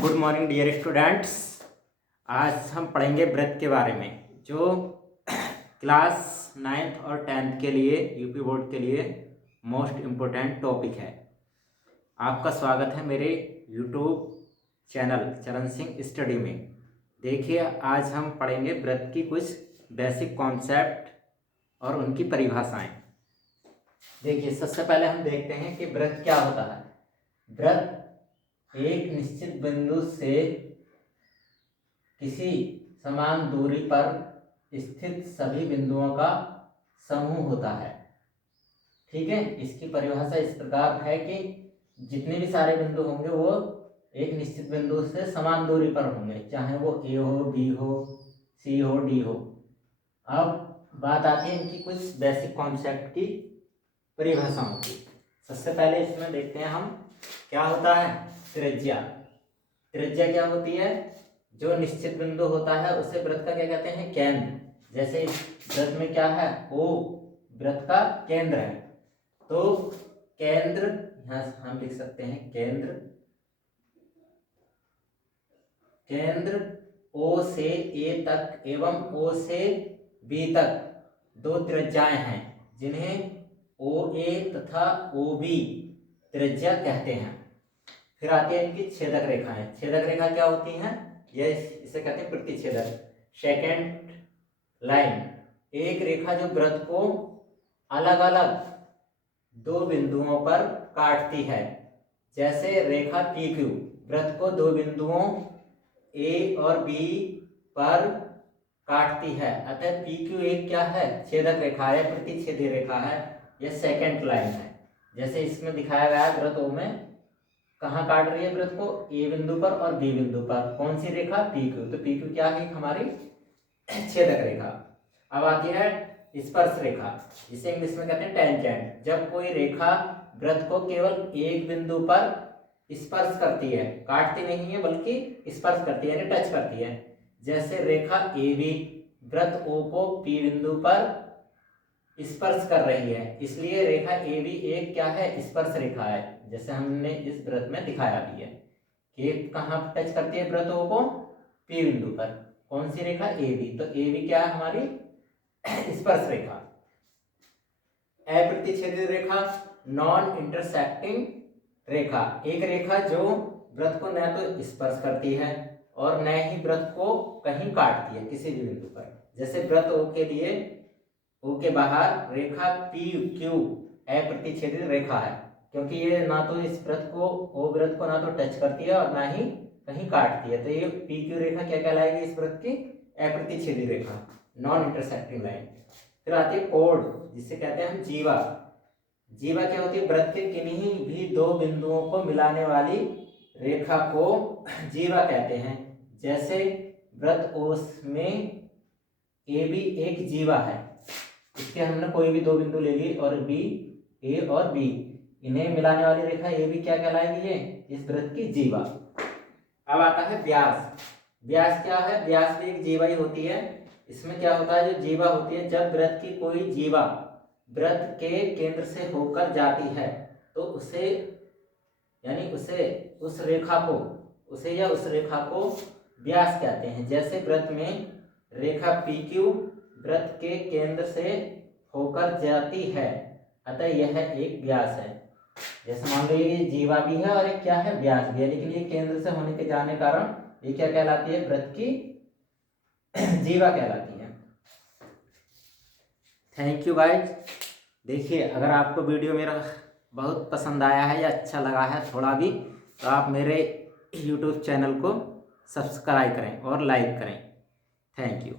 Good morning dear students. आज हम पढ़ेंगे व्रत के बारे में, जो क्लास 9th और 10th के लिए यूपी बोर्ड के लिए मोस्ट इम्पोर्टेंट टॉपिक है। आपका स्वागत है मेरे यूट्यूब चैनल चरण सिंह स्टडी में। देखिए, आज हम पढ़ेंगे व्रत की कुछ बेसिक कॉन्सेप्ट और उनकी परिभाषाएं। देखिए, सबसे पहले हम देखते हैं कि व्रत क्या होता है। व्रत एक निश्चित बिंदु से किसी समान दूरी पर स्थित सभी बिंदुओं का समूह होता है। ठीक है, इसकी परिभाषा इस प्रकार है कि जितने भी सारे बिंदु होंगे वो एक निश्चित बिंदु से समान दूरी पर होंगे, चाहे वो ए हो, बी हो, सी हो, डी हो। अब बात आती है इनकी कुछ बेसिक कॉन्सेप्ट की परिभाषाओं की। सबसे पहले इसमें देखते हैं हम क्या होता है त्रिज्या। त्रिज्या क्या होती है? जो निश्चित बिंदु होता है उसे व्रत का क्या कहते हैं? केंद्र। जैसे इस व्रत में क्या है? ओ व्रत का केंद्र है। तो केंद्र यहां हम लिख सकते हैं केंद्र। केंद्र ओ से ए तक एवं ओ से बी तक दो त्रिज्याएं हैं, जिन्हें ओ ए तथा ओ बी त्रिज्या कहते हैं। फिर आती है इनकी छेदक रेखाएं। छेदक रेखा क्या होती हैं? ये इसे कहते हैं प्रतिच्छेदक, सेकेंड लाइन। एक रेखा जो व्रत को अलग अलग दो बिंदुओं पर काटती है। जैसे रेखा पी क्यू व्रत को दो बिंदुओं ए और बी पर काटती है, अतः पी क्यू एक क्या है? छेदक रेखा है, प्रतिच्छेदी रेखा है। यह सेकेंड लाइन है। जैसे इसमें दिखाया गया है, व्रत ओ में कहाँ काट रही है व्रत को? ए बिंदु पर और बी बिंदु पर। कौन सी रेखा? P Q. तो पी क्यू क्या है? हमारी छेदक रेखा। अब आती है स्पर्श रेखा, जिसे इंग्लिश में कहते हैं टेंजेंट। जब कोई रेखा व्रत को केवल एक बिंदु पर स्पर्श करती है, काटती नहीं है बल्कि स्पर्श करती है, यानी टच करती है। जैसे रेखा ए बी व्रत ओ को पी बिंदु पर स्पर्श कर रही है, इसलिए रेखा ए बी एक क्या है? स्पर्श रेखा है। जैसे हमने इस व्रत में दिखाया भी है कि कहाँ टच करती है व्रत ओ को? पी बिंदु पर। कौन सी रेखा? A B. तो ए बी क्या है? हमारी स्पर्श रेखा। अप्रतिच्छेदित रेखा, नॉन इंटरसेक्टिंग रेखा। एक रेखा जो व्रत को न तो स्पर्श करती है और न ही व्रत को कहीं काटती है किसी भी बिंदु पर। जैसे व्रत ओ के लिए ओ के बाहर रेखा पी क्यू अप्रतिच्छेदित रेखा है, क्योंकि ये ना तो इस व्रत को ओ व्रत को ना तो टच करती है और ना ही कहीं काटती है। तो ये पी क्यू रेखा क्या कहलाएगी? इस व्रत की अप्रतिच्छेदित रेखा, नॉन इंटरसेक्टिंग लाइन। फिर आती है कोड, जिसे कहते हैं हम जीवा। जीवा क्या होती है? व्रत के किन्हीं भी दो बिंदुओं को मिलाने वाली रेखा को जीवा कहते हैं। जैसे व्रत ओ में ए बी एक जीवा है, इसके हमने कोई भी दो बिंदु ले लिए और बी, ए और बी, इन्हें मिलाने वाली रेखा ए बी क्या कहलाएगी? ये इस व्रत की जीवा। अब आता है व्यास। व्यास क्या है? व्यास भी एक जीवा ही होती है। इसमें क्या होता है? जो जीवा होती है, जब व्रत की कोई जीवा व्रत के केंद्र से होकर जाती है तो उसे यानी उस रेखा को उस रेखा को व्यास कहते हैं। जैसे व्रत में रेखा पी क्यू व्रत के केंद्र से होकर जाती है, अतः यह एक व्यास है। जैसे मान लो ये जीवा भी है और एक क्या है? व्यास भी है, लेकिन ये केंद्र से होने के जाने कारण ये क्या कहलाती है? व्रत की जीवा कहलाती है। Thank you guys. देखिए, अगर आपको वीडियो मेरा बहुत पसंद आया है या अच्छा लगा है थोड़ा भी, तो आप मेरे यूट्यूब चैनल को सब्सक्राइब करें और लाइक करें। Thank you.